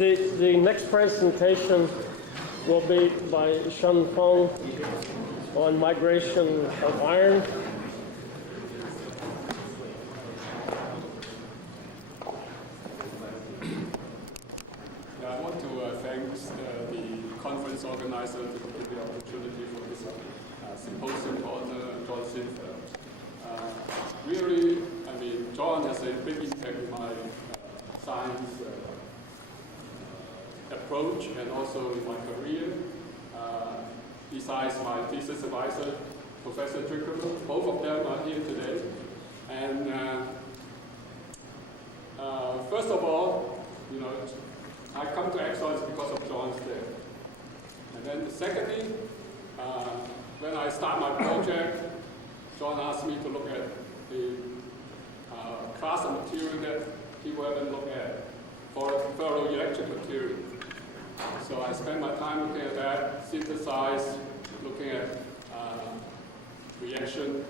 The next presentation will be by Shun Fung on migration of iron. I want to thank the conference organizer to give me the opportunity for this symposium on John Sinfeld. Really, I mean, John has a big impact in my science approach and also in my career. Besides my thesis advisor, Professor Drickerman, both of them are here today. And first of all, you know, I come to excellence because of John's there. And then secondly, when I start my project, John asked me to look at the class of material that people haven't looked at for ferroelectric material. So I spent my time looking at that, synthesize, looking at reaction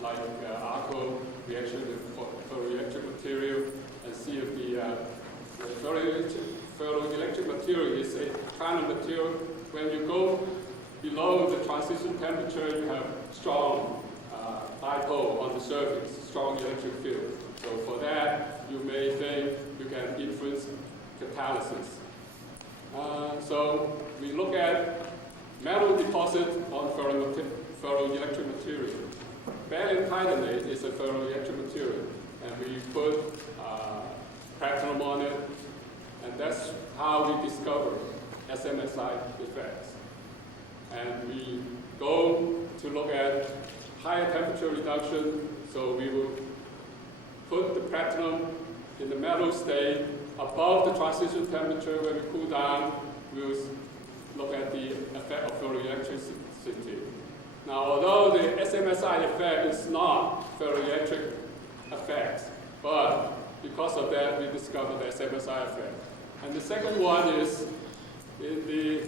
like arco reaction for ferroelectric material, and see if the ferroelectric material is a kind of material when you go below the transition temperature, you have strong dipole on the surface, strong electric field. So for that, you may think you can influence catalysis. So we look at metal deposit on ferroelectric material. Barium titanate is a ferroelectric material, and we put platinum on it, and that's how we discover SMSI effects. And we go to look at higher temperature reduction, so we will put the platinum in the metal state above the transition temperature. When we cool down, we'll look at the effect of ferroelectricity. Now, although the SMSI effect is not ferroelectric effects, but because of that, we discovered the SMSI effect. And the second one is in the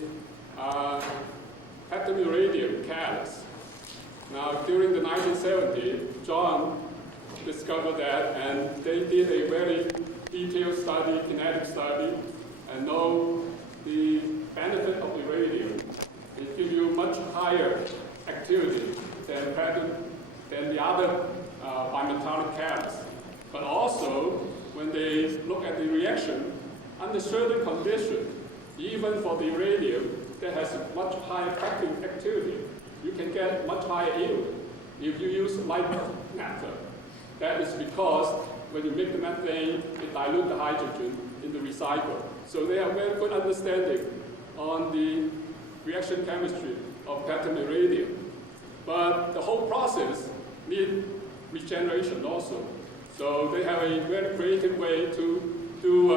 platinum iridium catalyst. Now, during the 1970s, John discovered that, and they did a very detailed study, kinetic study, and know the benefit of iridium. It gives you much higher activity than the other bimetallic catalysts. But also, when they look at the reaction, under certain conditions, even for the iridium that has a much higher cracking activity, you can get much higher yield if you use light method. That is because when you make the methane, it dilutes the hydrogen in the recycle. So they have very good understanding on the reaction chemistry of platinum iridium. But the whole process needs regeneration also. So they have a very creative way to do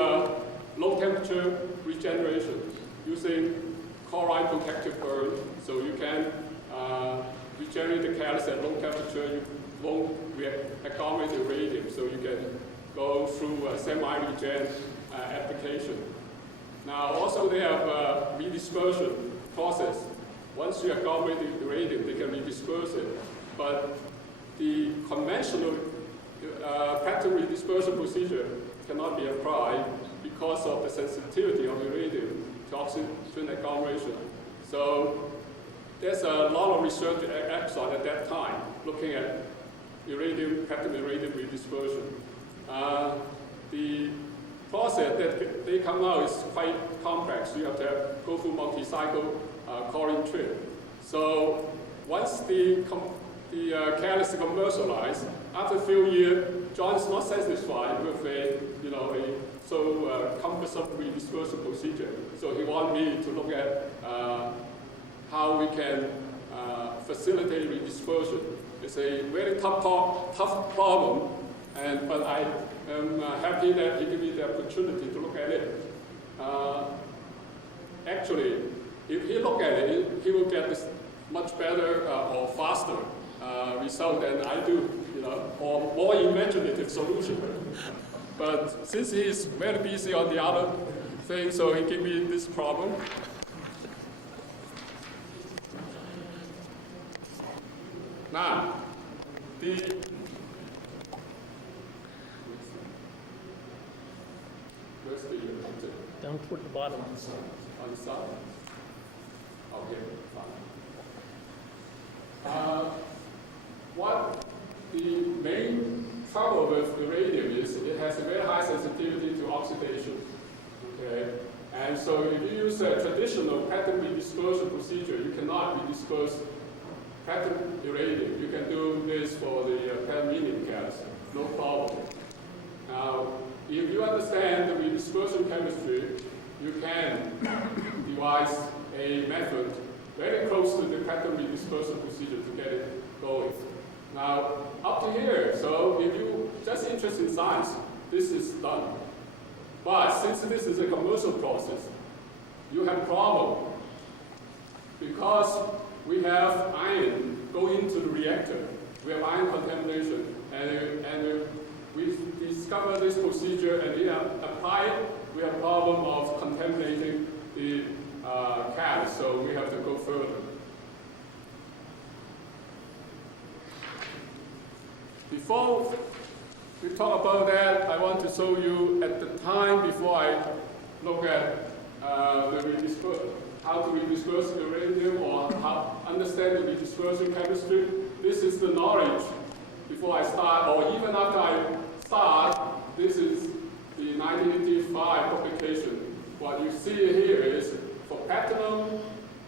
low temperature regeneration using chloride protective burn. So you can regenerate the catalyst at low temperature. You won't accommodate the iridium, so you can go through a semi-regen application. Now, also they have a redispersion process. Once you accommodate the iridium, they can redisperse it. But the conventional platinum redispersion procedure cannot be applied because of the sensitivity of iridium to oxygen agglomeration. So there's a lot of research at Exxon at that time looking at platinum iridium redispersion. The process that they come out is quite complex. You have to go through multi-cycle chlorine trip. So once the catalyst is commercialized, after a few years, John is not satisfied with a so cumbersome redispersion procedure. So he wanted me to look at how we can facilitate redispersion. It's a very tough problem, but I am happy that he gave me the opportunity to look at it. Actually, if he look at it, he will get this much better or faster result than I do, or more imaginative solution. But since he is very busy on the other thing, so he gave me this problem. Now, Down down toward the bottom. On the side? Okay, fine. What the main trouble with iridium is it has a very high sensitivity to oxidation. Okay? And so if you use a traditional pattern redispersion procedure, you cannot redisperse pattern iridium. You can do this for the pattern cast, no problem. Now, if you understand the redispersion chemistry, you can devise a method very close to the pattern redispersion procedure to get it going. Now, up to here, so if you're just interested in science, this is done. But since this is a commercial process, you have a problem. Because we have iron going into the reactor, we have iron contamination, and we discover this procedure and we apply it, we have a problem of contaminating the catalyst, so we have to go further. Before we talk about that, I want to show you at the time before I look at how to redisperse iridium or how understand the redispersion chemistry. This is the knowledge before I start, or even after I start. This is the 1985 publication. What you see here is for platinum,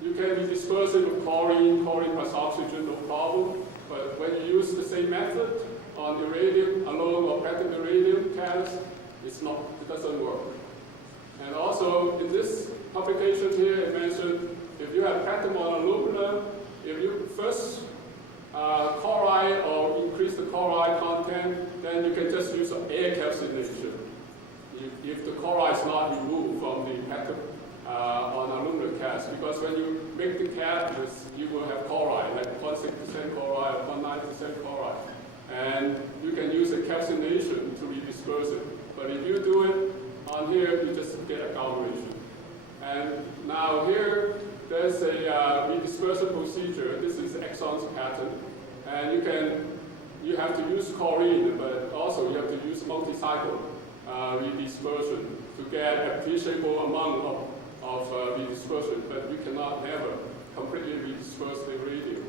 you can redisperse it with chlorine plus oxygen, no problem. But when you use the same method on iridium alone or platinum iridium catalyst, it doesn't work. And also in this publication here, it mentioned if you have platinum on aluminum, if you first chloride or increase the chloride content, then you can just use air calcination. If the chloride is not removed from the platinum on aluminum cast, because when you make the catalyst, you will have chloride, like 0.6% chloride or 0.9% chloride. And you can use a calcination to redisperse it. But if you do it on here, you just get agglomeration. And now here, there's a redispersion procedure. This is Exxon's pattern. And you have to use chlorine, but also you have to use multi-cycle redispersion to get a appreciable amount of redispersion, but you cannot never completely redisperse the iridium.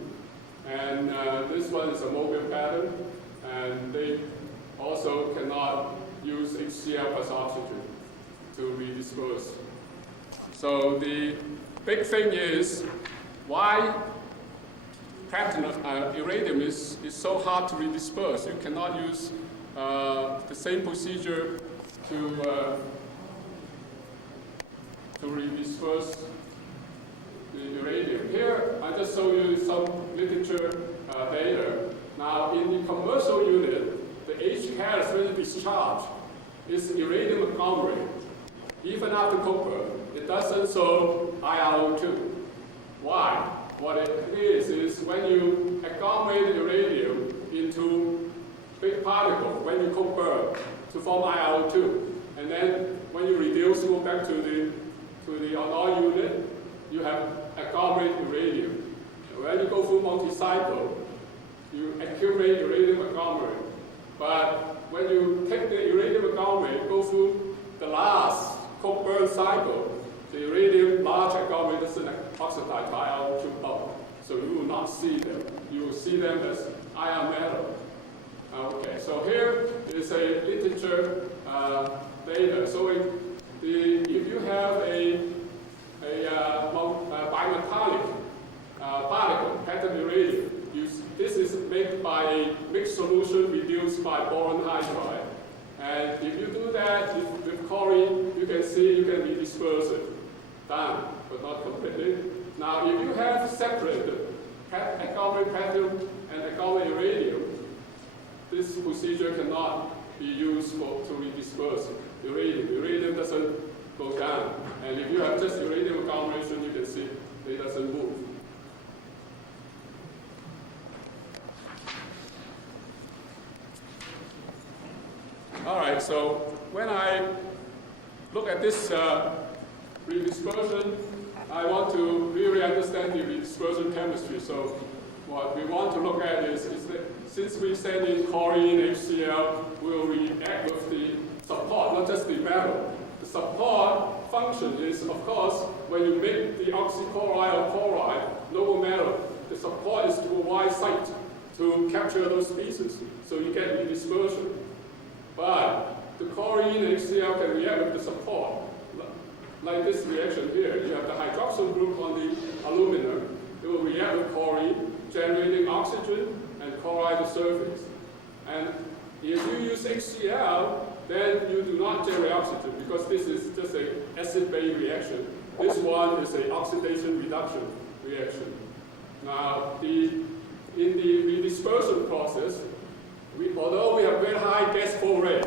And this one is a mobile pattern, and they also cannot use HCl plus oxygen to redisperse. So the big thing is why platinum, iridium is so hard to redisperse. You cannot use the same procedure to redisperse the iridium. Here, I just show you some literature data. Now, in the commercial unit, the H catalyst when it discharged is iridium agglomerate. Even after copper, it doesn't show IRO2. Why? What it is when you agglomerate iridium into big particles, when you coke burn to form IRO2, and then when you reduce, go back to the anode unit, you have agglomerate iridium. When you go through multi-cycle, you accumulate iridium agglomerate. But when you take the iridium agglomerate, go through the last coke burn cycle, the iridium large agglomerate doesn't oxidize to IRO2 up. So you will not see them. You will see them as iron metal. Okay, so here is a literature data showing if you have a bimetallic particle, platinum iridium, this is made by a mixed solution reduced by boron hydride. And if you do that with chlorine, you can see you can redisperse it. Done, but not completely. Now, if you have separated agglomerate platinum and agglomerate iridium, this procedure cannot be used to redisperse iridium. Iridium doesn't go down. And if you have just iridium agglomeration, you can see it doesn't move. All right, so when I look at this redispersion, I want to really understand the redispersion chemistry. So what we want to look at is that since we send in chlorine, HCl, we'll react with the support, not just the metal. The support function is, of course, when you make the oxychloride or chloride, noble metal, the support is to a wide site to capture those species, so you get redispersion. But the chlorine and HCl can react with the support. Like this reaction here, you have the hydroxyl group on the alumina. It will react with chlorine, generating oxygen and chloride the surface. And if you use HCl, then you do not generate oxygen because this is just an acid-base reaction. This one is an oxidation reduction reaction. Now, in the redispersion process, although we have very high gas flow rate,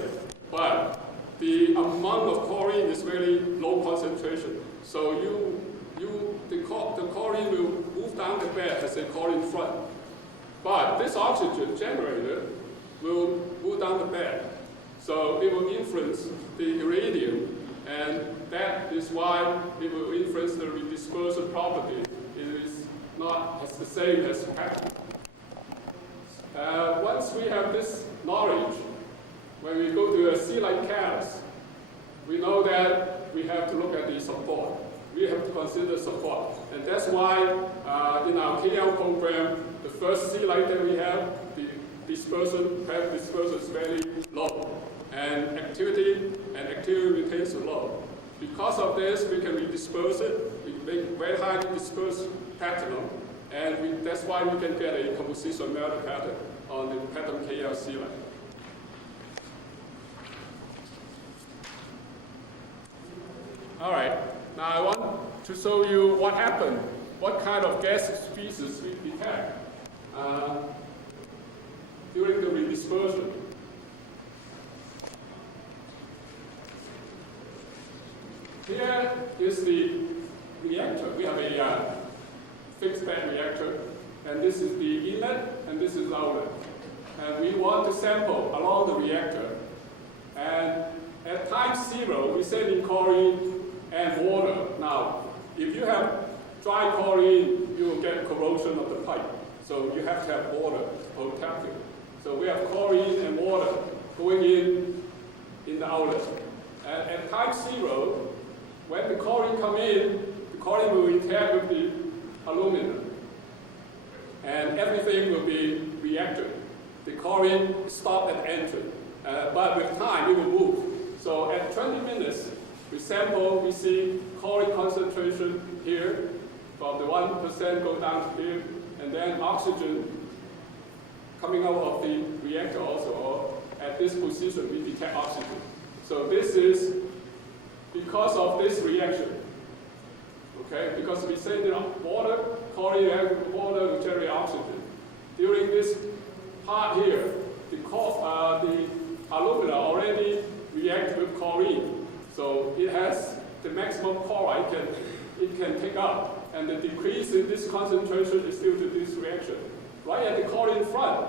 but the amount of chlorine is very low concentration. So the chlorine will move down the bed as a chlorine front. But this oxygen generator will move down the bed. So it will influence the iridium, and that is why it will influence the redispersion property. It is not as the same as happened. Once we have this knowledge, when we go to a sea-like catalyst, we know that we have to look at the support. We have to consider support. And that's why in our KL program, the first sea-like that we have, the dispersion is very low. And activity retains low. Because of this, we can redisperse it. We make very highly dispersed platinum. And that's why we can get a composition metal pattern on the platinum KL sea-like. All right, now I want to show you what happened, what kind of gas species we detect during the redispersion. Here is the reactor. We have a fixed bed reactor, and this is the inlet, and this is outlet. And we want to sample along the reactor. And at time 0, we send in chlorine and water. Now, if you have dry chlorine, you will get corrosion of the pipe. So you have to have water to protect it. So we have chlorine and water going in the outlet. And at time 0, when the chlorine comes in, the chlorine will interact with the aluminum. And everything will be reacted. The chlorine stops at entry. But with time, it will move. So at 20 minutes, we sample, we see chlorine concentration here, from the 1% go down to here, and then oxygen coming out of the reactor also, or at this position, we detect oxygen. So this is because of this reaction, okay? Because we send in water, chlorine react with water will generate oxygen. During this part here, the alumina already react with chlorine. So it has the maximum chloride it can take up. And the decrease in this concentration is due to this reaction. Right at the chlorine front,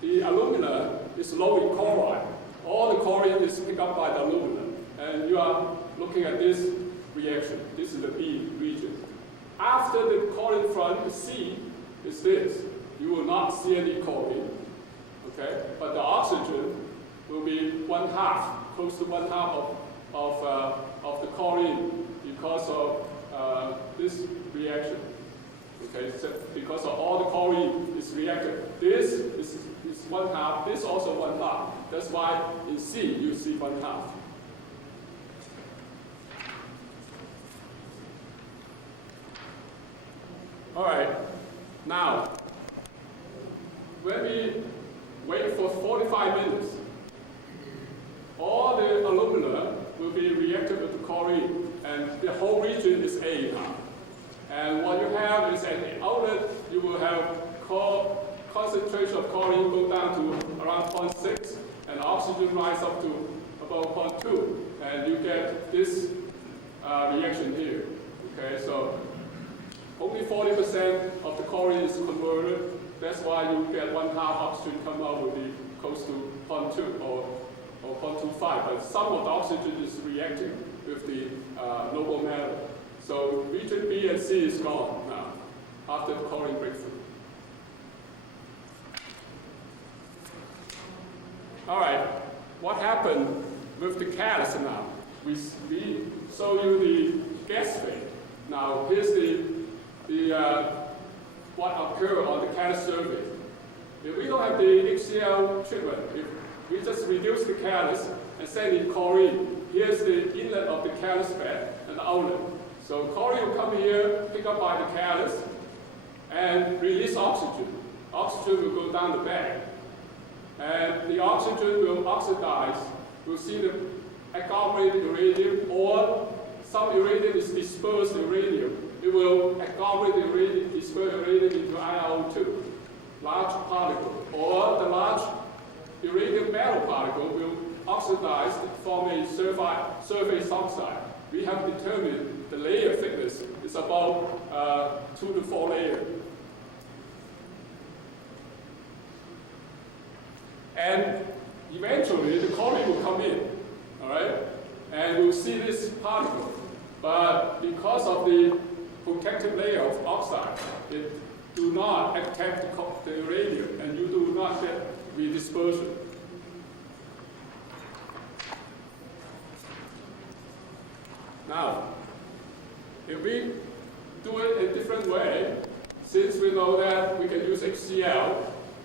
the alumina is low in chloride. All the chlorine is picked up by the alumina. And you are looking at this reaction. This is the B region. After the chlorine front, the C is this. You will not see any chlorine. Okay? But the oxygen will be 1/2, close to 1/2 of the chlorine because of this reaction. Okay, so because of all the chlorine is reacted. This is 1/2, this also 1/2. That's why in C you see 1/2. All right, now, when we wait for 45 minutes, all the alumina will be reacted with the chlorine, and the whole region is A now. And what you have is at the outlet, you will have concentration of chlorine go down to around 0.6, and oxygen rise up to about 0.2, and you get this reaction here. Okay, so only 40% of the chlorine is converted. That's why you get 1/2 oxygen come out will be close to 0.2 or 0.25. But some of the oxygen is reacting with the noble metal. So region B and C is gone now after the chlorine breakthrough. All right, what happened with the catalyst now? we show you the gas phase. Now here's what occurs on the catalyst surface. If we don't have the HCl treatment, if we just reduce the catalyst and send in chlorine, here's the inlet of the catalyst bed and the outlet. So chlorine will come here, pick up by the catalyst, and release oxygen. Oxygen will go down the bag. And the oxygen will oxidize. We'll see the agglomerated iridium, or some iridium is dispersed iridium. It will agglomerate the iridium, disperse iridium into IRO2, large particle. Or the large iridium metal particle will oxidize to form a surface oxide. We have determined the layer thickness is about 2 to 4 layers. And eventually the chlorine will come in, all right? And we'll see this particle. But because of the protective layer of oxide, it do not attack the iridium, and you do not get redispersion. Now, if we do it a different way, since we know that we can use HCl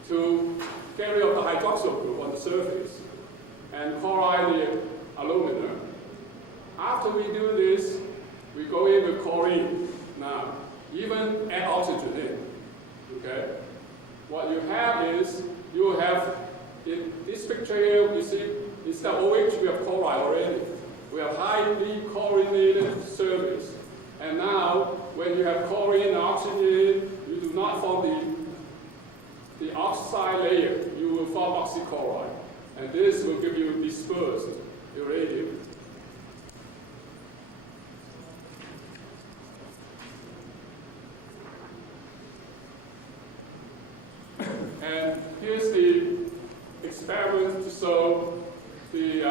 to carry out the hydroxyl group on the surface and chloride the aluminum, after we do this, we go in with chlorine. Now, even add oxygen in, okay? What you have is, you have, in this picture here, you see, instead of OH, we have chloride already. We have highly chlorinated surface. And now, when you have chlorine and oxygen, you do not form the oxide layer. You will form oxychloride. And this will give you dispersed iridium. And here's the experiment to show the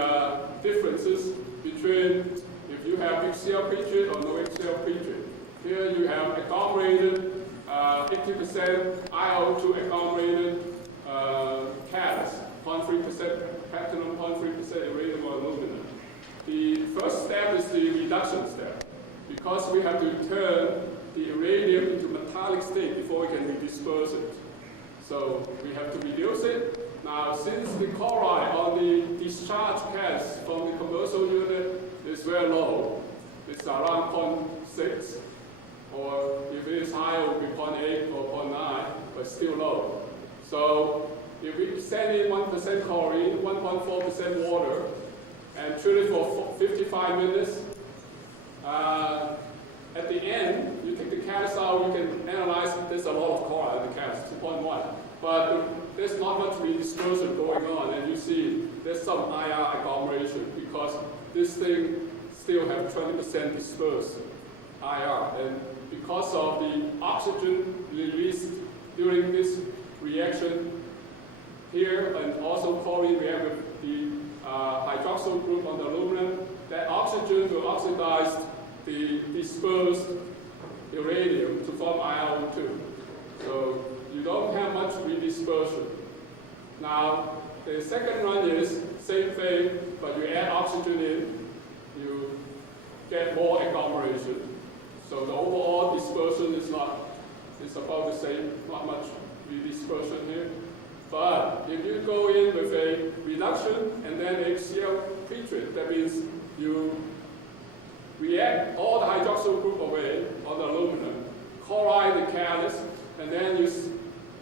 differences between if you have HCl pretreat or no HCl pretreat. Here you have agglomerated 80% IO2 agglomerated catalyst, 0.3% platinum, 0.3% iridium or aluminum. The first step is the reduction step, because we have to turn the iridium into metallic state before we can disperse it. So we have to reduce it. Now, since the chloride on the discharge catalyst from the commercial unit is very low, it's around 0.6, or if it is high, it will be 0.8 or 0.9, but still low. So if we send in 1% chlorine, 1.4% water, and treat it for 55 minutes, at the end, you take the catalyst out, you can analyze it. There's a lot of chloride in the catalyst, 2.1. But there's not much redispersion going on, and you see there's some IR agglomeration because this thing still have 20% dispersed IR. And because of the oxygen released during this reaction here, and also chlorine react with the hydroxyl group on the aluminum, that oxygen will oxidize the dispersed iridium to form IO2. So you don't have much redispersion. Now, the second run is same thing, but you add oxygen in, you get more agglomeration. So the overall dispersion is about the same, not much redispersion here. But if you go in with a reduction and then HCl pretreat, that means you react all the hydroxyl group away on the aluminum, chloride the catalyst, and then you,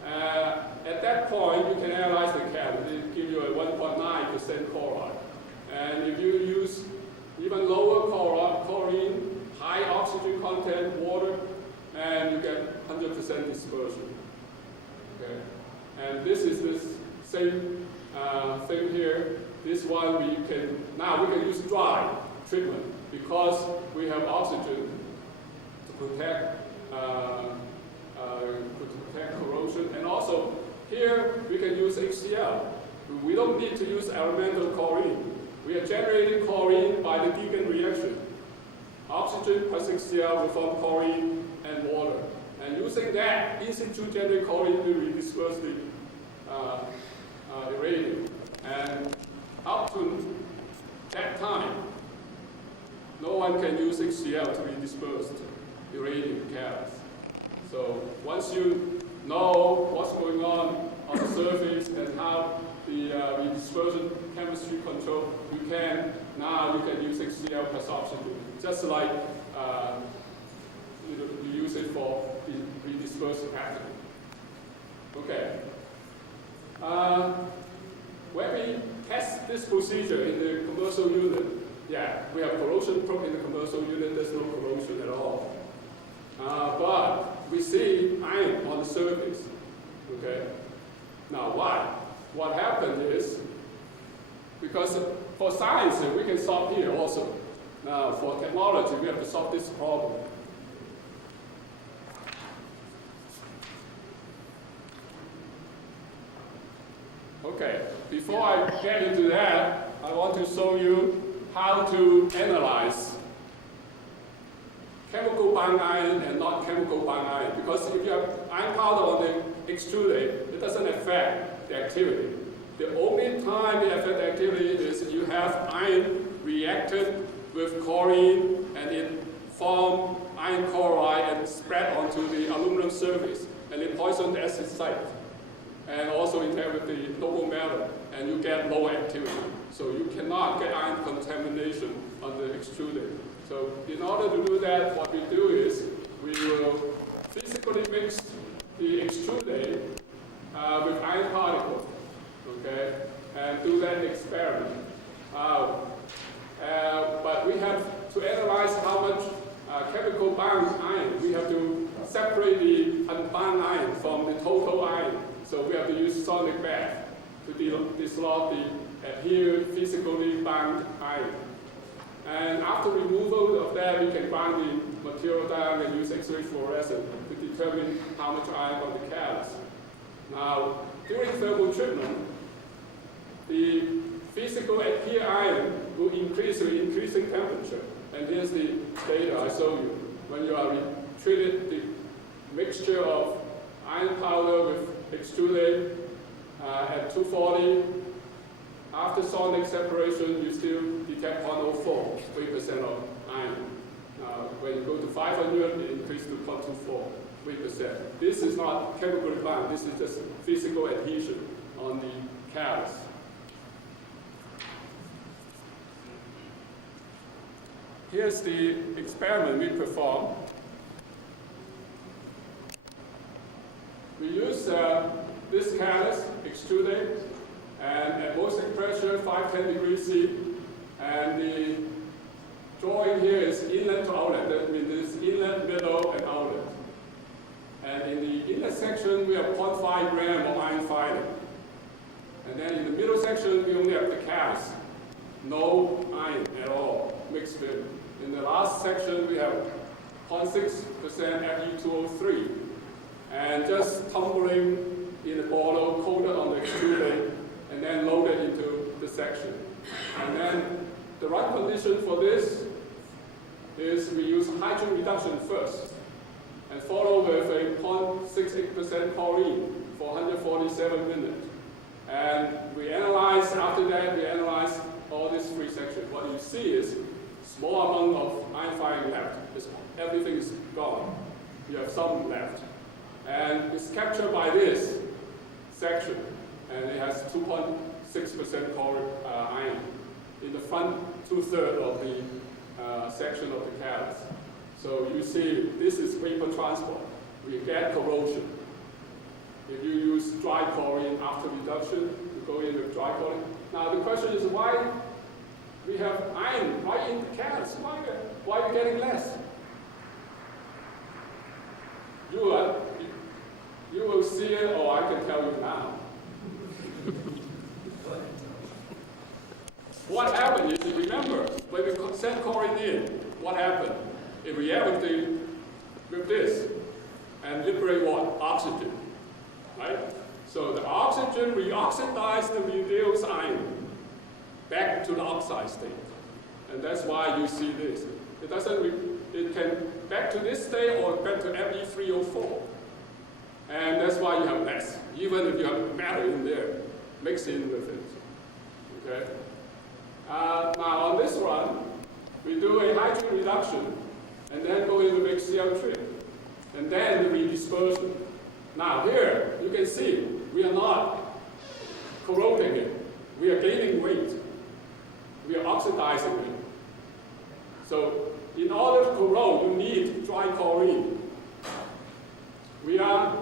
at that point, you can analyze the catalyst. It gives you a 1.9% chloride. And if you use even lower chlorine, high oxygen content, water, and you get 100% dispersion. Okay. And this is this same thing here. This one we can use dry treatment because we have oxygen to protect corrosion. And also here we can use HCl. We don't need to use elemental chlorine. We are generating chlorine by the Deegan reaction. Oxygen plus HCl will form chlorine and water. And using that in situ generate chlorine to redisperse the iridium. And up to that time, no one can use HCl to redisperse iridium catalyst. So once you know what's going on the surface and how the redispersion chemistry control, you can use HCl plus oxygen, just like you use it for the redispersed pattern. Okay. When we test this procedure in the commercial unit, yeah, we have corrosion probe in the commercial unit. There's no corrosion at all. But we see iron on the surface. Okay. Now why? What happened is, because for science we can solve here also. Now for technology we have to solve this problem. Okay, before I get into that, I want to show you how to analyze chemical bound iron and not chemical bound iron. Because if you have iron powder on the extruder, it doesn't affect the activity. The only time it affects the activity is you have iron reacted with chlorine and it form iron chloride and spread onto the aluminum surface and it poisons the acid site. And also interact with the noble metal, and you get low activity. So you cannot get iron contamination on the extruder. So in order to do that, what we do is we will physically mix the extruder with iron particles, okay, and do that experiment. But we have to analyze how much chemical bound iron. We have to separate the unbound iron from the total iron. So we have to use sonic bath to dislodge the adhere physically bound iron. And after removal of that, we can grind the material down and use X-ray fluorescence to determine how much iron on the catalyst. Now, during thermal treatment, the physical adhere iron will increase with increasing temperature. And here's the data I showed you. When you are treated the mixture of iron powder with extruded at 240. After sonic separation, you still detect 0.04, 3% of iron. When you go to 500, it increases to 0.24, 3%. This is not chemically bound, this is just physical adhesion on the catalyst. Here's the experiment we performed. We use this catalyst, extruded, and at atmospheric pressure, 510 degrees C. And the drawing here is inlet to outlet. That means this inlet, middle, and outlet. And in the inlet section, we have 0.5 gram of iron filing. And then in the middle section, we only have the catalyst. No iron at all mixed with. In the last section, we have 0.6% Fe2O3. And just tumbling in a bottle, coated on the extruder, and then loaded into the section. And then the run condition for this is we use hydrogen reduction first, and follow with a 0.68% chlorine for 147 minutes. And we analyze, after that, we analyze all these three sections. What you see is small amount of iron firing left. Everything is gone. You have some left. And it's captured by this section, and it has 2.6% iron in the front 2/3 of the section of the catalyst. So you see, this is vapor transport. We get corrosion. If you use dry chlorine after reduction, you go in with dry chlorine. Now the question is why we have iron right in the catalyst? Why are we getting less? You will see it, or I can tell you now. What happened is, remember, when we sent chlorine in, what happened? It reacted with this and liberate what? Oxygen, right? So the oxygen reoxidized the reduced iron back to the oxide state. And that's why you see this. It can back to this state or back to Fe3O4. And that's why you have less, even if you have matter in there, mixed in with it. Okay? Now on this one, we do a hydrogen reduction, and then go into HCl trip, and then the redispersion. Now here, you can see, we are not corroding it. We are gaining weight. We are oxidizing it. So in order to corrode, you need dry chlorine. We are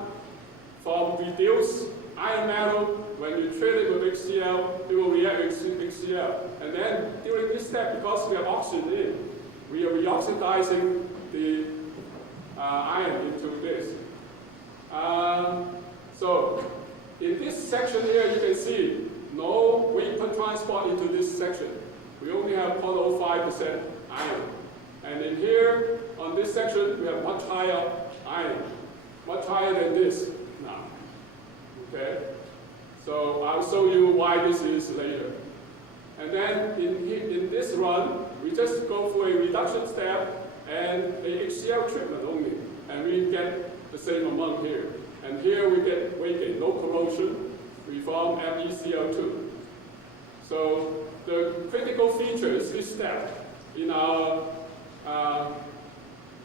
from reduced iron metal, when you treat it with HCl, it will react with HCl. And then during this step, because we have oxygen in, we are reoxidizing the iron into this. So in this section here, you can see no vapor transport into this section. We only have 0.05% iron. And in here, on this section, we have much higher iron, much higher than this now. Okay? So I'll show you why this is later. And then in this run, we just go for a reduction step and a HCl treatment only. And we get the same amount here. And here we get weight gain, no corrosion. We form FeCl2. So the critical feature is this step in our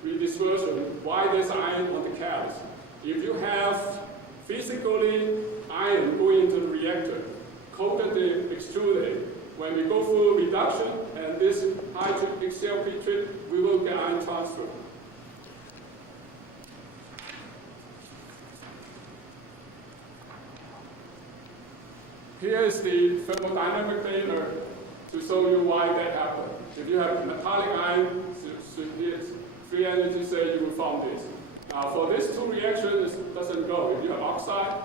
redispersion. Why there's iron on the catalyst? If you have physically iron going into the reactor, coated the extruded, when we go through reduction and this hydrogen HCl treat, we will get ion transfer. Here is the thermodynamic data to show you why that happened. If you have metallic iron, free energy say you will form this. Now for these two reactions, it doesn't go. If you have oxide,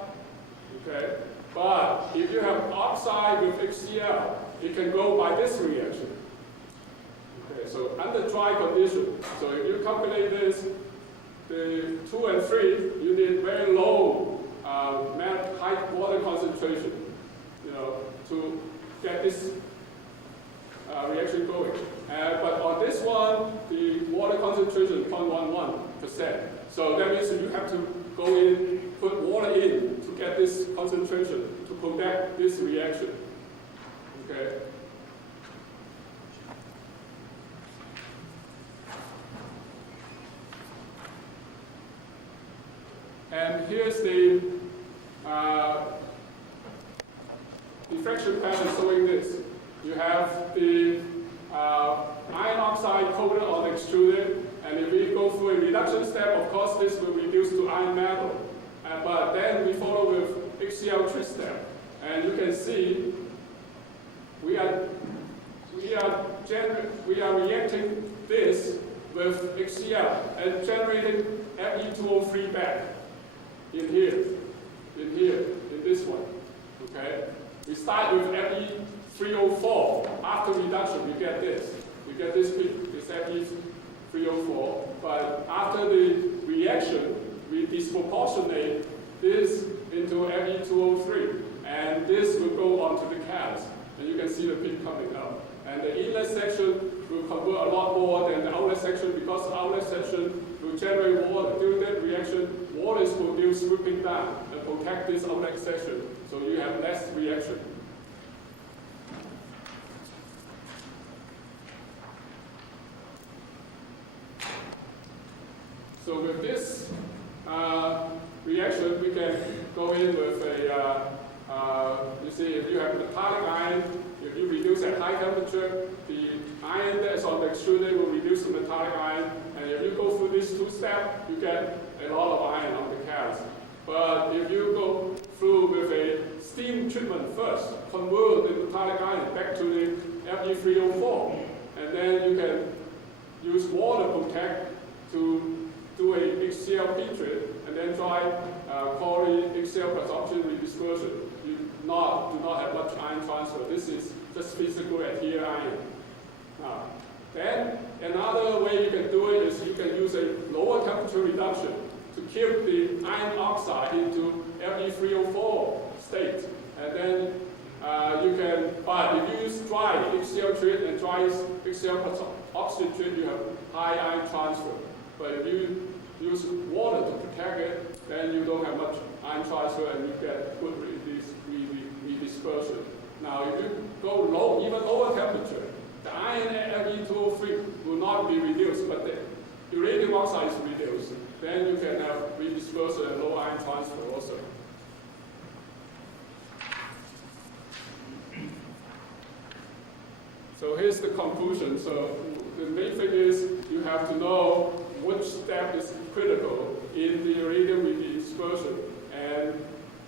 okay? But if you have oxide with HCl, it can go by this reaction. Okay, so under dry condition, so if you calculate this, the 2 and 3, you need very low high water concentration, to get this reaction going. But on this one, the water concentration is 0.11%. So that means you have to go in, put water in to get this concentration to protect this reaction. Okay. And here's the diffraction pattern showing this. You have the iron oxide coated on extruded, and if we go through a reduction step, of course this will reduce to iron metal. But then we follow with HCl treat step. And you can see we are reacting this with HCl and generating Fe2O3 back in here, in this one. Okay? We start with Fe3O4. After reduction, we get this. We get this peak, this Fe3O4. But after the reaction, we disproportionate this into Fe2O3. And this will go onto the catalyst. And you can see the peak coming up. And the inlet section will convert a lot more than the outlet section, because the outlet section will generate water. During that reaction, water is produced sweeping down and protect this outlet section. So you have less reaction. So with this reaction, we can go in with a, you see, if you have metallic iron, if you reduce at high temperature, the iron that is on the extruded will reduce the metallic iron. And if you go through these two steps, you get a lot of iron on the catalyst. But if you go through with a steam treatment first, convert the metallic iron back to the Fe3O4, and then you can use water protect to do a HCl treat, and then try chlorine HCl plus oxygen redispersion. You do not have much ion transfer. This is just physical adhered iron. Then another way you can do it is you can use a lower temperature reduction to keep the iron oxide into Fe3O4 state. And then you can, but if you use dry HCl treat and dry HCl plus oxygen treat, you have high ion transfer. But if you use water to protect it, then you don't have much ion transfer and you get good redispersion. Now, if you go low, even lower temperature, The iron Fe2O3 will not be reduced, but the iridium oxide is reduced. Then you can have redispersion and low ion transfer also. So here's the conclusion. So the main thing is you have to know which step is critical in the iridium redispersion. And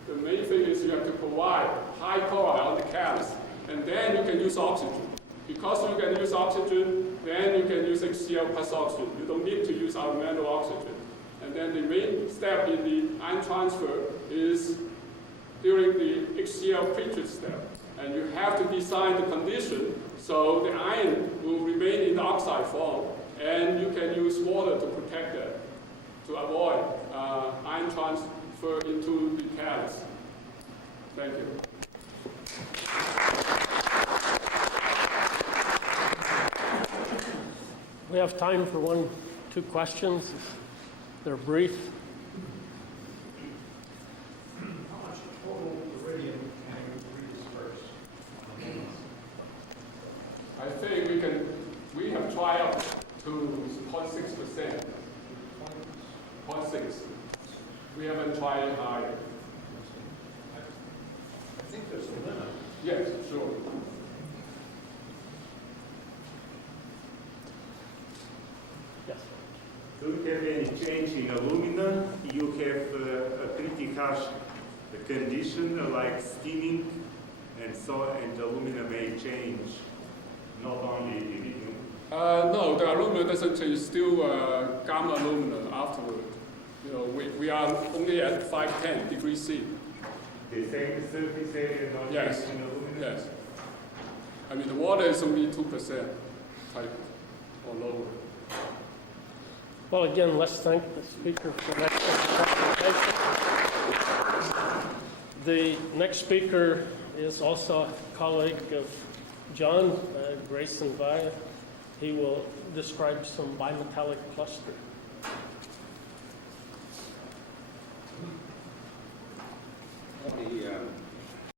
the main thing is you have to provide high chloride on the catalyst. And then you can use oxygen. Because you can use oxygen, then you can use HCl plus oxygen. You don't need to use elemental oxygen. And then the main step in the ion transfer is during the HCl pre-treat step. And you have to design the condition so the ion will remain in the oxide form. And you can use water to protect that, to avoid ion transfer into the catalyst. Thank you. We have time for 1-2 questions. They're brief. How much total iridium can you redisperse? I think we have tried up to 0.6%. 0.6. We haven't tried higher. I think there's a limit. Yes, sure. Yes. Do you have any change in alumina? You have a pretty harsh condition like steaming, and alumina may change, not only iridium. No, the alumina doesn't change. Still gamma alumina afterward. You know, we are only at 510 degrees C. The same surface area, not Yes. change in alumina? Yes. I mean, the water is only 2% type or lower. Well, again, let's thank the speaker for that presentation. The next speaker is also a colleague of John, Grayson Vaya. He will describe some bimetallic cluster.